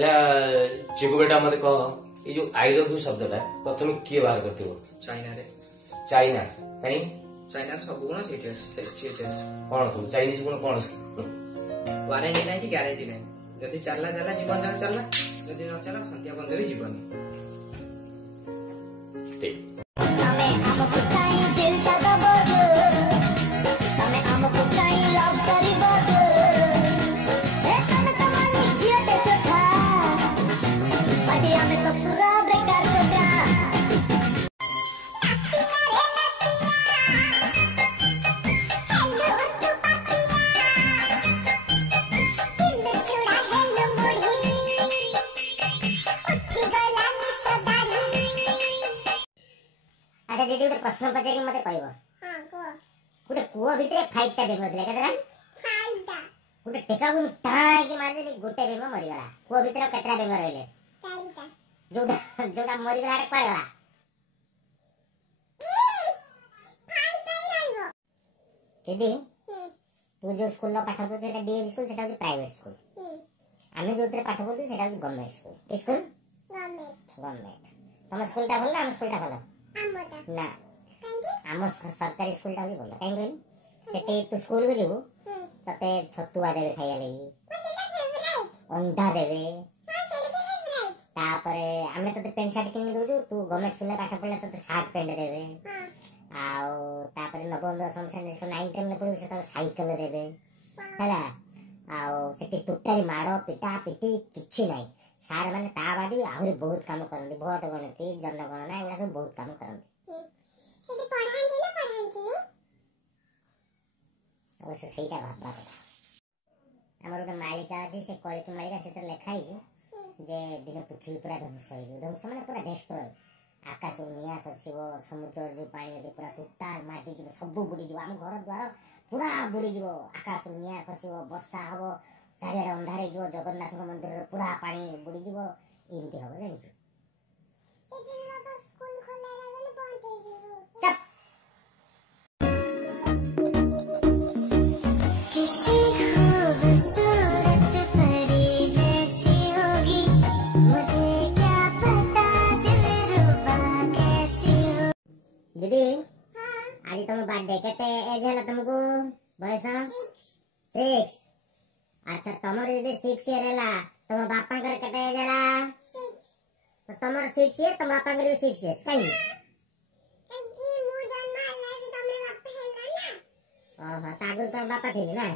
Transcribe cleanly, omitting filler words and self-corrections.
अच्छा चिकू बेटा मत कह ये जो आई लव यू शब्दटा प्रथम किए बाहर करथिबो? चाइना रे। चाइना कहीं चाइना सब गुण सेठी कौन सब चाइनीज गुण कौन? वारंटी नहीं कि ग्यारंटी नहीं। जदि चलला चलला जीवन जाक चलला, जदि न चलला संध्या बंद भी जीवन। ठीक अच्छा दीदी गोटे प्रश्न पचारि मत कह गोटे कूह भितर 5टा बेंग थे केतटा गोटे टेका को टाइक मारदेली गोटे बेंग मरीगला कूह भितर केतटा बेंग रहिले? 4टा जोटा जोटा मरीगला कुआ गला? दीदी तू जो स्कूल पाठ पढ़ु सेटा डीएवी स्कूल सेटा प्राइवेट स्कूल आमे जो पाठ पढ़ु सेटा गवर्नमेंट स्कूल स्कूल गवर्नमेंट तुम स्कूलटा भल ना स्कूलटा भल ना आम सरकारी स्कूलटा भी भल कहीं सेठी तू स्कूल को जीवु तते छतुआ देवे खाइया लगी अंडा देवे तापरे आमे तते पेंट शर्ट किन दोजु तू गवर्नमेंट स्कूल पाठ पढ़ले तते शर्ट पेंट देवे आउ तापरे नवम दशम श्रेणी 9 10 ले पढ़ु से साइकिल देवे हैला आउ सेठी टोटाली माड़ पिटा पिटी किछि नाही सार माने ता बादी आहुरी बहुत काम करंती भोट गणति जनगणना एगुडा सब बहुत काम करंती सेठी पढांती ना पढांती नी अवश्य सेटा भाबा कथा हमर गोटे मालिका अछि से कलित मालिका सेतर लेखाई जे दिन पृथ्वी पूरा ध्वंस होई ध्वंस माने पूरा डिस्ट्रॉय आकाश निया खसिबो समुद्र जो पानी जे पूरा टोटाल माटी जे सब बुडी जीव हम घर द्वार पूरा बुडी जीव आकाश निया खसिबो वर्षा हबो चारियाडे अंधारे जीव जगन्नाथ मंदिर पूरा पानी बुडी जीव एमती हबो जानि चुप किसी खूबसूरत परी जैसी होगी मुझे क्या पता दिलरुबा कैसी हो। दीदी आज तुम बर्थडे केते एज है तुमको बयस 6 अच्छा तमर यदि 6 ईयर हैला तुम बापा कर केते एज हैला 6 तो तमर 6 ईयर तुम बापा कर 6 ईयर काई कि मु जन्म हला कि तुम बापा हैला ना ओह तागुल तो बापा थिले ना